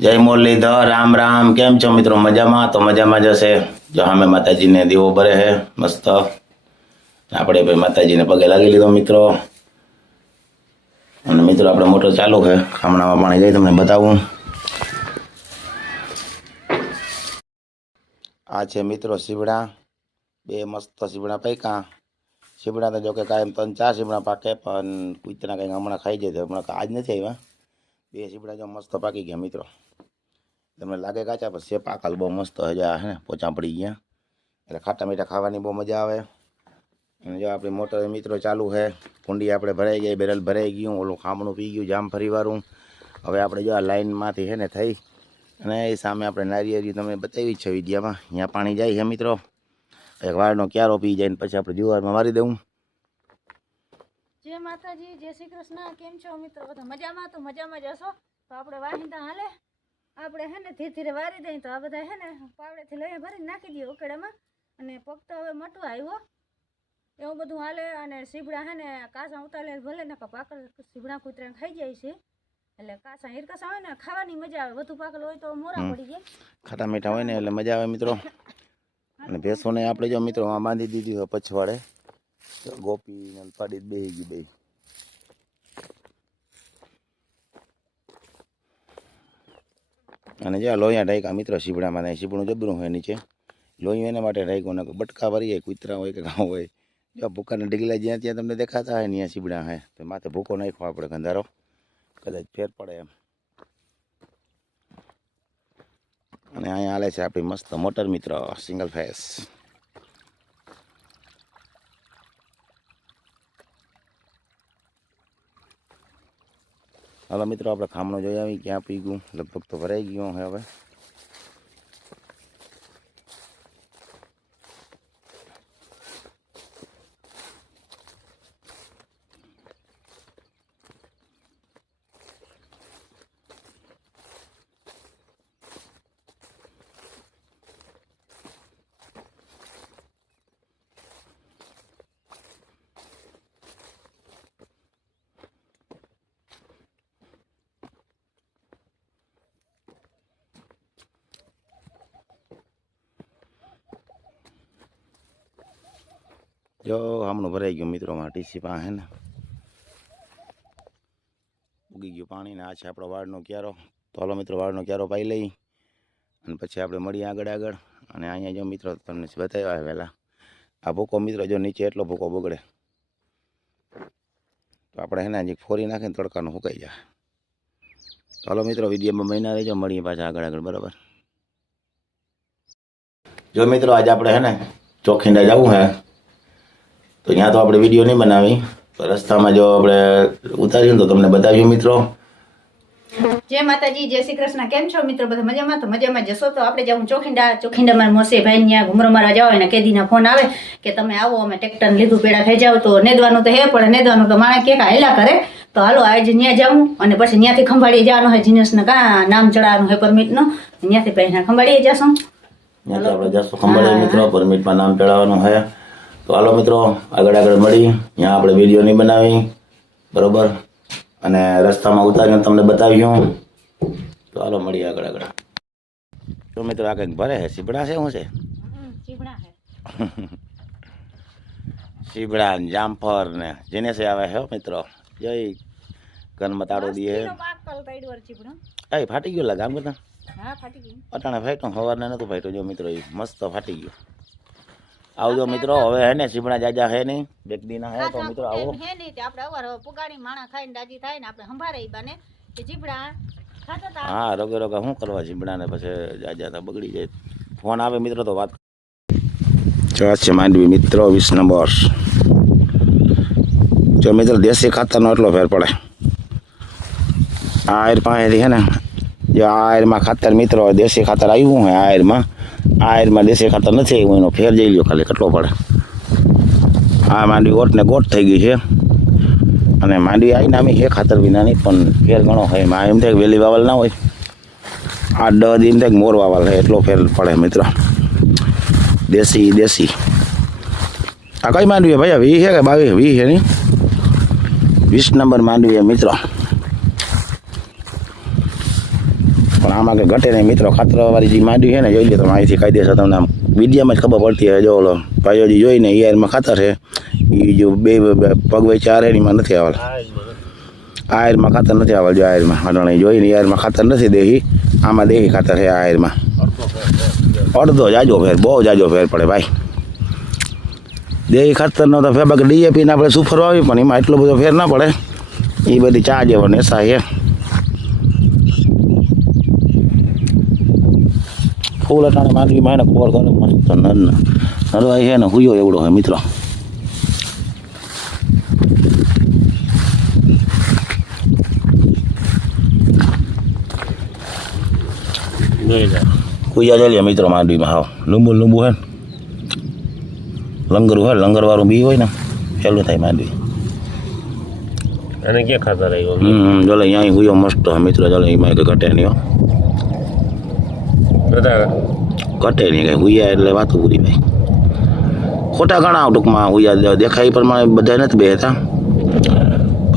જય મુરલીધર, રામ રામ. કેમ છો મિત્રો? મજામાં? તો મજામાં જ હશે. જો અમે માતાજીને દીવો ભરે છે મસ્ત. આપણે ભાઈ માતાજીને પગે લાગી લીધો મિત્રો. અને મિત્રો આપણે મોટર ચાલુ છે, ખામણામાં પાણી જાય તમને બતાવું. આ છે મિત્રો સીવડા, બે મસ્ત સીવડા પાક્યા. સીવડા તો જો કે કાયમ 3-4 સીવડા પાકે, પણ કૂતરા કંઈક હમણાં ખાઈ જાય. હમણાં આજ નથી આવ્યા. બે સીવડા જો મસ્ત પાકી ગયા મિત્રો. તમને લાગે કાચા, પણ છે પાકલ બહુ મસ્ત હજા હે ને, પોચા પડી ગયા. એટલે ખાટા મીઠા ખાવાની બહુ મજા આવે. અને જો આપણી મોટર મિત્રો ચાલુ છે. કુંડી આપણે ભરાઈ ગઈ, બેરલ ભરાઈ ગયું, ઓલું ખામણું પી ગયું જામ ફરીવાળું. હવે આપણે જો આ લાઇનમાંથી છે ને થઈ અને એ સામે આપણે નારિયેળી તમને બતાવી જ છે વિડીયામાં. અહીંયા પાણી જાય છે મિત્રો. એક વારનો ક્યારો પી જાય ને પછી આપણે જુવારમાં વારી દઉં. જય માતાજી, જય શ્રી કૃષ્ણ. કેમ છો મિત્રો? બધા મજામાં? તો મજામાં જ હશો. તો આપણે વાહિંદા હાલે આપણે હે ને ધીરે ધીરે વારી દઈએ. તો આ બધા હે ને પાવડેથી લઈને ભરીને નાખી દઈએ ઉકળામાં. અને પગ તો હવે મટવા આવ્યો એવું બધું હાલે. અને સીબડા હે ને કાચા ઉતારે ભલે ને પાકલ સીબડા કૂતરાને ખાઈ જાય છે. એટલે કાચા હિરકાસા હોય ને ખાવાની મજા આવે. વધુ પાકલ હોય તો મોરા પડી જાય. ખાટા મીઠા હોય ને એટલે મજા આવે મિત્રો. અને ભેંસોને આપણે જો મિત્રો આ બાંધી દીધી હોય પછવાડે. ગોપી ને પાડી બેહી ગઈ બે. અને જો લોહિયા ઢાઈકા મિત્રો સીબડામાં. સીબડું જબરું હોય નીચે. લોહિયું એના માટે ઢાઈકું ને બટકા ભરી જાય, કૂતરા હોય કે ઘઉં હોય. જો ભૂકાના ઢીગલા જ્યાં ત્યાં તમને દેખાતા હોય ને ત્યાં સીબડા હે. તો માથે ભૂકો નાખવો આપણે ગંધારો, કદાચ ફેર પડે એમ. અને અહીંયા હાલે છે આપણી મસ્ત મોટર મિત્રો, સિંગલ ફેસ. હાલો મિત્રો આપણે ખામણો જોઈ આવી ક્યાં પી ગયું. લગભગ તો ભરાઈ ગયું હવે. જો હમણાં ભરાઈ ગયું મિત્રો માં ટીસી પાસે હે ને ઉગી ગયું પાણી ને. આ છે આપણો વાળનો ક્યારો. તો હાલો મિત્રો વાળનો ક્યારો પાઈ લઈ અને પછી આપણે મળીએ આગળ. અને અહીંયા જો મિત્રો તમને બતાવ્યા વહેલા આ ભૂકો મિત્રો જો નીચે એટલો ભૂકો બગડે તો આપણે હે ને હજી ફોરી નાખીને તડકાનું સુકાઈ જાય. તો હાલો મિત્રો વિડીયોમાં મહિના રહેજો, મળીએ પાછા આગળ બરાબર. જો મિત્રો આજે આપણે હે ને ચોખીંડા જવું હે. તો ત્યાં તો આપણે વિડીયો નહીં બનાવી, તો રસ્તામાં જો આપણે ઉતાર્યું તો તમને બતાવ્યું મિત્રો. જય માતાજી, જય શ્રી કૃષ્ણ. કેમ છો મિત્રો? બધા મજામાં? તો મજામાં જશો. તો આપણે જાઉં ચોખીંડામાં મોસે ભાઈ ત્યાં ઘુમરો મારવા જાવ ને કેદીના ફોન આવે કે તમે આવો, અમે ટ્રેક્ટર લીધું પેડા ખાઈ જાવ. તો નેદવાનું તો હે, પણ નેદવાનું તો માણસ કે હેલા કરે. તો હાલો આજે ત્યાં જાઉં અને પછી ત્યાંથી ખંભાળીએ જવાનું હોય. જીનસને કા નામ ચડાવવાનું હોય પરમિટનું. ત્યાંથી પછી ખંભાળીએ જશું. ત્યાંથી આપણે જશું ખંભાળીએ મિત્રો, પરમિટમાં નામ ચડાવવાનું હોય. તો હાલો મિત્રો આગળ મળી. ત્યાં આપણે વિડીયો નહીં બનાવી બરોબર, અને રસ્તામાં ઉતારીને તમને બતાવ્યું. તો હાલો મળીએ આગળ. તો મિત્રો આ કંઈક ભરે છે સીબડા છે શું છે? સીબડા ને જામફર ને જેને છે આવે છે મિત્રો. જય ઘરમાં તાળો દીએ. એ ફાટી ગયો લાગે આમ બધા. અટાણે ફાટ્યું, સવારને નતું ફાટ્યું. જો મિત્રો એ મસ્ત ફાટી ગયું. આવજો મિત્રો. હવે હે ને સીબડા જાજા હે નહીં, બેક દીના હે. તો મિત્રો આવો હે નહીં તે આપણે અવાર પુગાડી માણા ખાઈને દાજી થાય ને આપણે સંભાળે બાને કે જીબડા ખાતા તા. હા રોગે શું કરવા સીબડાને પછી જાજા તો બગડી જાય. ફોન આવે મિત્રો તો વાત. જો છે માંડવી મિત્રો 20 નંબર. જો મિત્રો દેશી ખાતરનો એટલો ફેર પડે. આ આયર પાસેથી હે ને જો આ આયરમાં ખાતર મિત્રો દેશી ખાતર આવ્યું હે. આ આયરમાં દેશી ખાતર નથી આવ્યું. એનો ફેર જઈ લ્યો ખાલી કેટલો પડે. આ માંડવી ગોટ ને ગોટ થઈ ગઈ છે. અને માંડવી આવીને આમી છે ખાતર વિનાની, પણ ફેર ઘણો હોય. એમાં એમ થાય વેલી વાવલ ના હોય. 8-10 દિન થાય મોર વાવલ હોય એટલો ફેર પડે મિત્રો. દેશી આ કઈ માંડવી ભાઈ? 20 છે કે 22? 20 છે નહીં, 20 નંબર માંડવી મિત્રો. પણ આમાં કંઈ ઘટે નહીં મિત્રો. ખાતરવાળી જે માંડવી છે ને જોઈ લે તમે અહીંથી કાયદેસર તમને આમ વિડીયામાં જ ખબર પડતી હોય. જો ઓલો ભાઈઓ જે જોઈને ઈયરમાં ખાતર છે એ જો બે પગ વચ્ચે આ રેણીમાં નથી આવેલા. આયરમાં ખાતર નથી આવેલ. જો આયરમાં અડણી જોઈને આયરમાં ખાતર નથી દેહી, આમાં દેહી ખાતર છે. આયરમાં અડધો જાજો ફેર, બહુ જાજો ફેર પડે ભાઈ. દેહી ખાતરનો તો ફેર બાકી ડીએપીને આપણે સુફર વાવી પણ એમાં એટલો બધો ફેર ના પડે. એ બધી ચા જેવો નેસા છે. ફૂલ અટાણે માંડવીમાં એને કોર કરે મસ્ત નરવાઈ છે ને હુયો એવડો હોય મિત્રો. કુયા જઈએ મિત્રો માંડવીમાં. હાવ લીંબુ લીંબુ હે ને લંગરું હોય, લંગરવાળું બી હોય ને પેલું થાય માંડવી. અને ક્યાં ખાતર આવ્યો? ચાલો અહીંયા હુયો મસ્ત હોય મિત્રો. ચાલો એમાં કંઈ ઘટે નહીં હો, ઘટે નહીં કંઈ. હુયા એટલે વાતું પૂરી ભાઈ. ખોટા ઘણા ટૂંકમાં હુયા દેખાય એ પ્રમાણે બધા નથી બેહતા,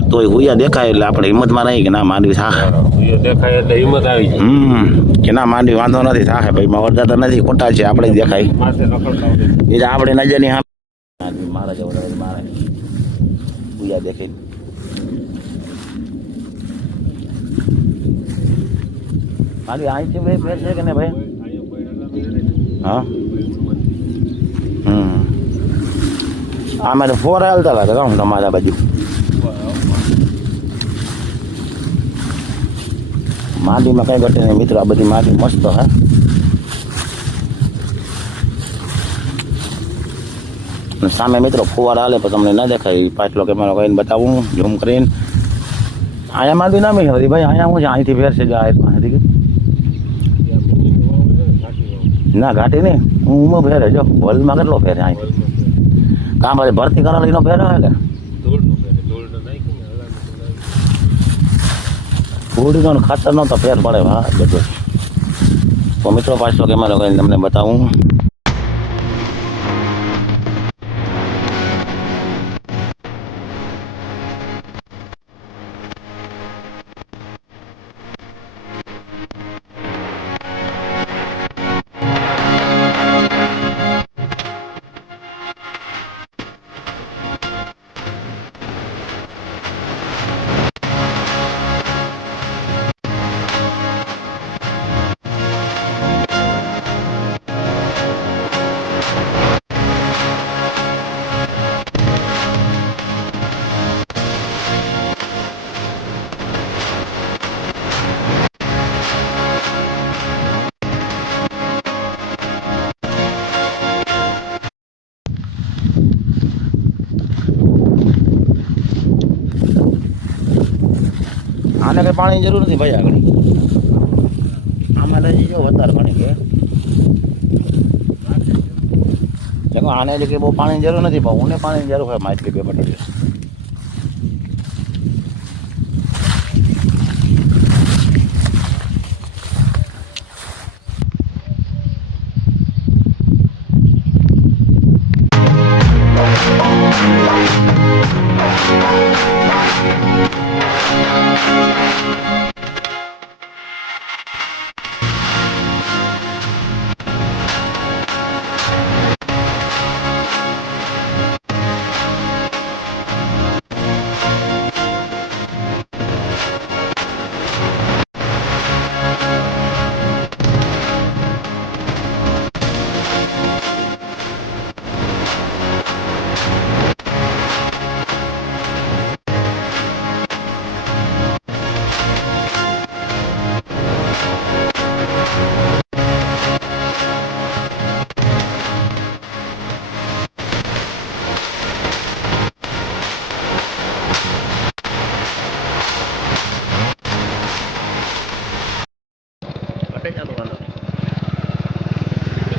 તોય હુયા દેખાય એટલે આપણે હિંમતમાં નહીં કે ના માંડવી થાય. દેખાય એટલે હિંમત આવી જાય કે ના માંડવી વાંધો નથી થાય ભાઈ. વરદાત નથી, ખોટા છે આપણે જ દેખાય. એ તો આપણે નજરની સામે મારા જવા મારે હુયા દેખાય. માંડવી અહીંથી ભાઈ ફેર છે કે ને ભાઈ? હા આમાં તો ફોર હાલતા હતા કામ તમારા બાજુ. માંડવીમાં કઈ ઘટે નહીં મિત્રો. આ બધી માંડવી મસ્ત હે. સામે મિત્રો ફુવારા હાલે પણ તમને ના દેખાય. પાછલો કેમેરો કહીને બતાવું ઝૂમ કરીને. અહીંયા માંડવી ના મેં હતી ભાઈ. અહીંયા હું છે અહીંથી ફેર છે પાસેથી ના ઘાટી નહીં. હું ફેરે જો હોલમાં કેટલો ફેરે અહીં કામ ભાઈ ભરતી કરાવીનો ફેર હોય કે ફૂડીનો ખાતરનો તો ફેર પડે. હા બધું તો મિત્રો પાછો કેમેરો કહીને તમને બતાવું. આને કંઈ પાણીની જરૂર નથી ભાઈ. આગળ આમાં નજી જો વધારે પાણી કે દેખો આને જે કે બહુ પાણીની જરૂર નથી પણ ઊને પાણીની જરૂર હોય. માછલી બે બટાટી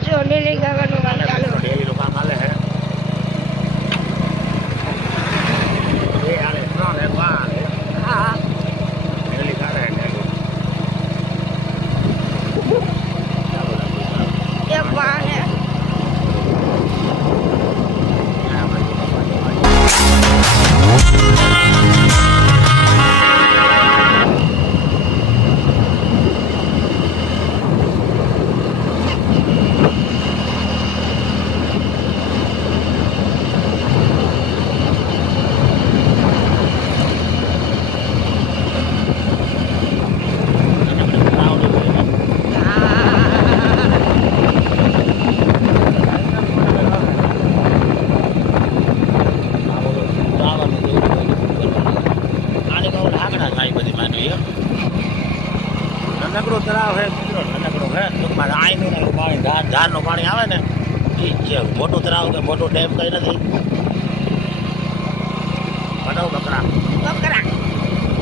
જો લીલી ગાવાનું કામ ચાલુ. ડેલીનું કામ હાલે હે. એ હાલે 3 એક વાર હા ડેલી કાઢે એક વાને નાનકડો તળાવ છે મિત્રો, નાનકડો છે ટૂંકમાં આઈનું પાણી ધારનું પાણી આવે ને એ જ છે. મોટું તળાવ કે મોટું ડેમ કંઈ નથી. બનાવ બકરા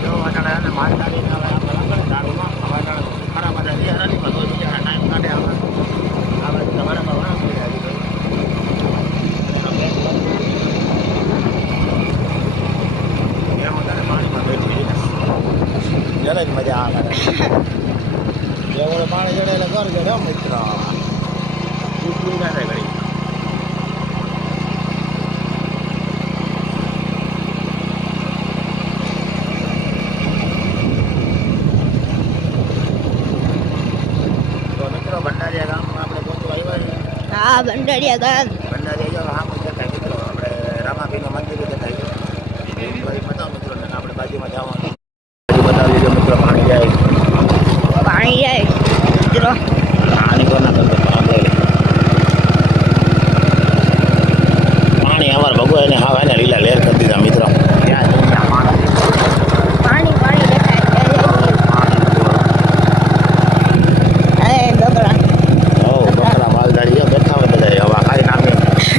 જો અટાણે અને માલધારી આવે આપણે લંગડે દારૂમાં હવે અટાણે ખરા બધા રહ્યા નથી પણ કોઈ બીજા ટાઈમ કાઢે આવે તમારે વણા થઈ જાય એમ વધારે પાણીમાં બેઠી જરા જ મજા આવે જેવડે પાણી જડે એટલે ઘર જડે મિત્ર ઉઠવી ના થાય ઘડી. તો મિત્રો ભંડારીયા ગામમાં આપણે પહોંચવા આવ્યા છીએ. હા ભંડારીયા ગામ ભંડારીયા જો હા દેખાય મિત્રો આપણે રામાપીનું મંદિર દેખાય છે બતાવો મિત્રો ને આપણે બાજુમાં જવાનું બતાવી દીધો મિત્રો. પાણી જાય મિત્રો આની કોર ના કરતો પાણી અમારે ભગવાન એને હા એને લીલા લેર કરી દીધા મિત્રો. પાણી દેખાય બકરા માલધારી બેઠા હોય બધા હવા ખાઈ નાખે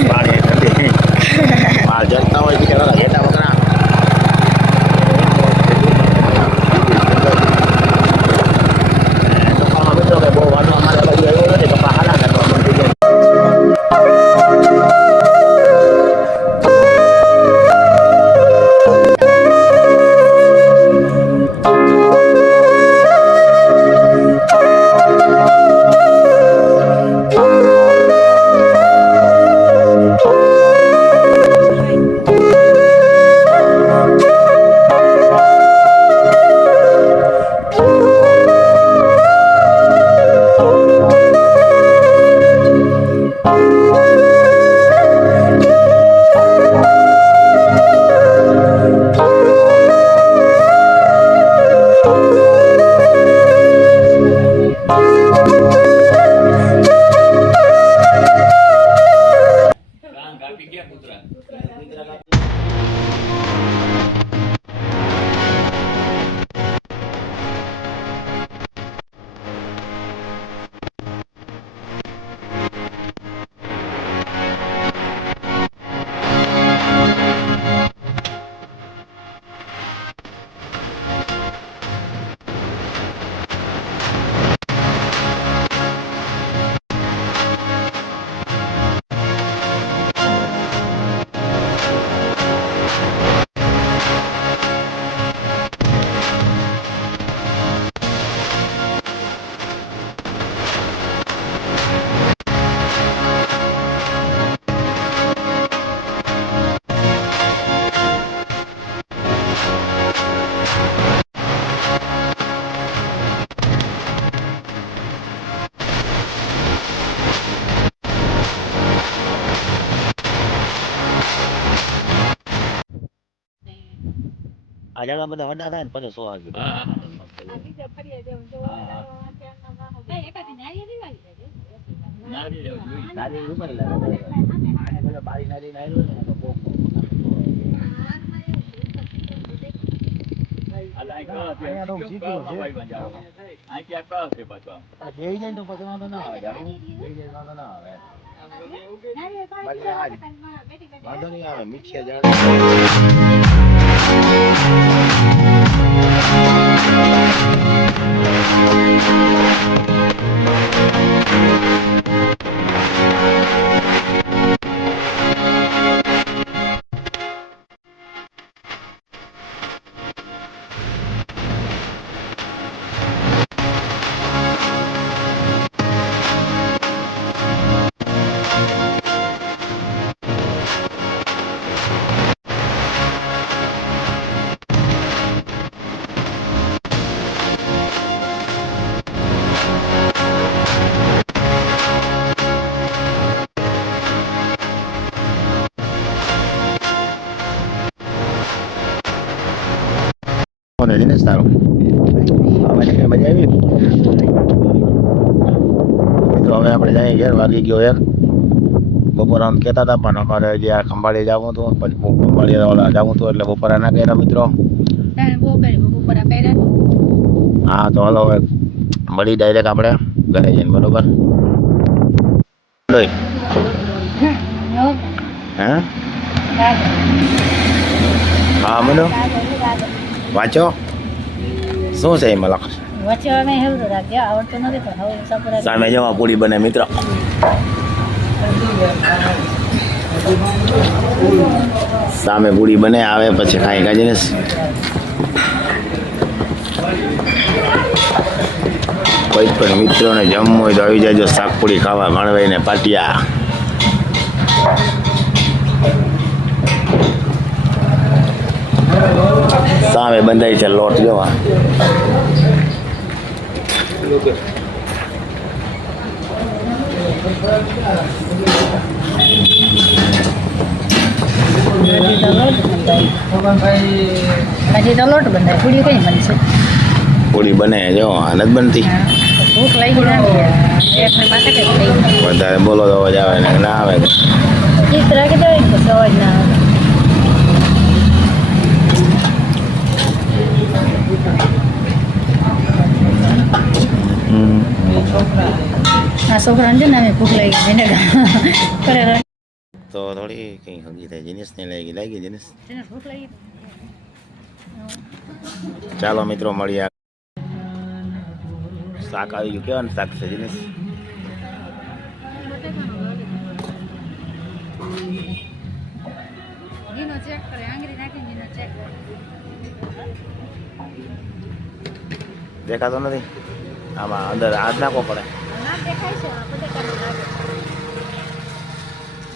પાણી ઠંડી માલ જરતા હોય બિચારા ઘેટા બકરા. મિત્રો કે બહુ વાંધો અમારે બાજુ આવ્યો નથી પપ્પા હાલા કરવા મંડી જાય. આ જગા બધા વડા થાય ને પછી 100 વાગે નારી ઉપર લાગે આને બધા બારી નારી નાર્યું ને તો બહુ વાંધો નહીં આવે મીઠિયા જાણ કોને દિનેશ તારો મજા આવી મિત્રો હવે આપણે જઈએ ઘેર વાગી ગયો એક બપોરા કહેતા હતા પણ અમારે જે આ ખંભાળી જવું હતું પછી ખંભાળી જવું હતું એટલે બપોરા ના કર્યા મિત્રો હા તો હાલો હવે મળી ડાયરેક્ટ આપણે ઘરે જઈને બરોબર હે હા મનો વાંચો શું છે એમાં લખ સામે જવા પૂરી બને મિત્ર સામે પૂરી બને આવે પછી ખાઈ કાઢીને કોઈ પણ મિત્રોને જમવું હોય તો આવી જાયજો શાક પૂરી ખાવા માણવાઈને પાટિયા સામે બંધાઈ છે લોટ જોવા હજી તો લોટ બંધાય પૂરી કઈ બનશે પૂરી બને જો નથી બનતી ભૂખ લાગી વધારે બોલો તો અવાજ આવે ને ના આવે ગીત રાખી દો અવાજ ના આવે આ છોકરાને છે ને અમે ભૂખ લાગી એને કરે તો થોડી કઈ હગી થાય જીનિસને લાગી જીનિસ ભૂખ લાગી ચાલો મિત્રો મળીએ શાક આવી ગયું કેવાનું શાક છે જીનિસ જીનો ચેક કરે આંગળી નાખીને જીનો ચેક કરે દેખાતો નથી આમાં અંદર હાથ નાખવો પડે ના દેખાય છે આ બટેકાનું લાગે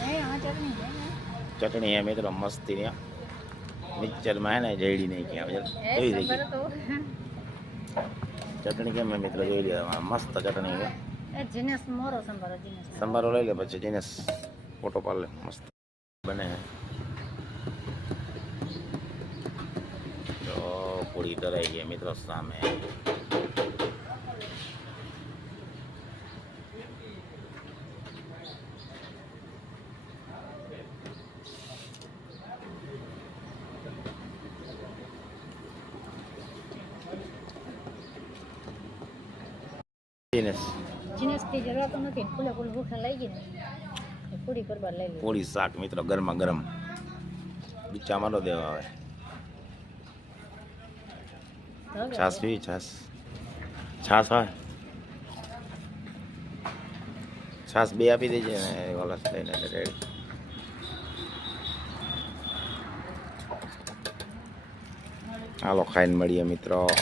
એ આ ચટણી છે ને ચટણી હે મિત્રો મસ્તી ને મિક્સરમાં હે ને જયડી નહીં ક્યાં એવી થઈ ગઈ ચટણી કેમ હે મિત્રો જોઈ લે મસ્ત ચટણી છે એ જીનસ મોરો સંભારો જીનસ સંભારો લઈ લે પછી જીનસ ફોટો પાડ લે મસ્ત બને તો પૂરી ડરાઈ ગઈ મિત્રો સામે જીનસ થી જરૂરત નથી ફૂલે ફૂલ ભૂખ લાગી ને પૂરી કરવા લઈ લે પૂરી શાક મિત્રો ગરમા ગરમ બીચા મારો દેવા આવે છાસ પીવી છાસ હોય છાસ બે આપી દેજે ને વાલા લઈને રેડી હાલો ખાઈને મળીએ મિત્રો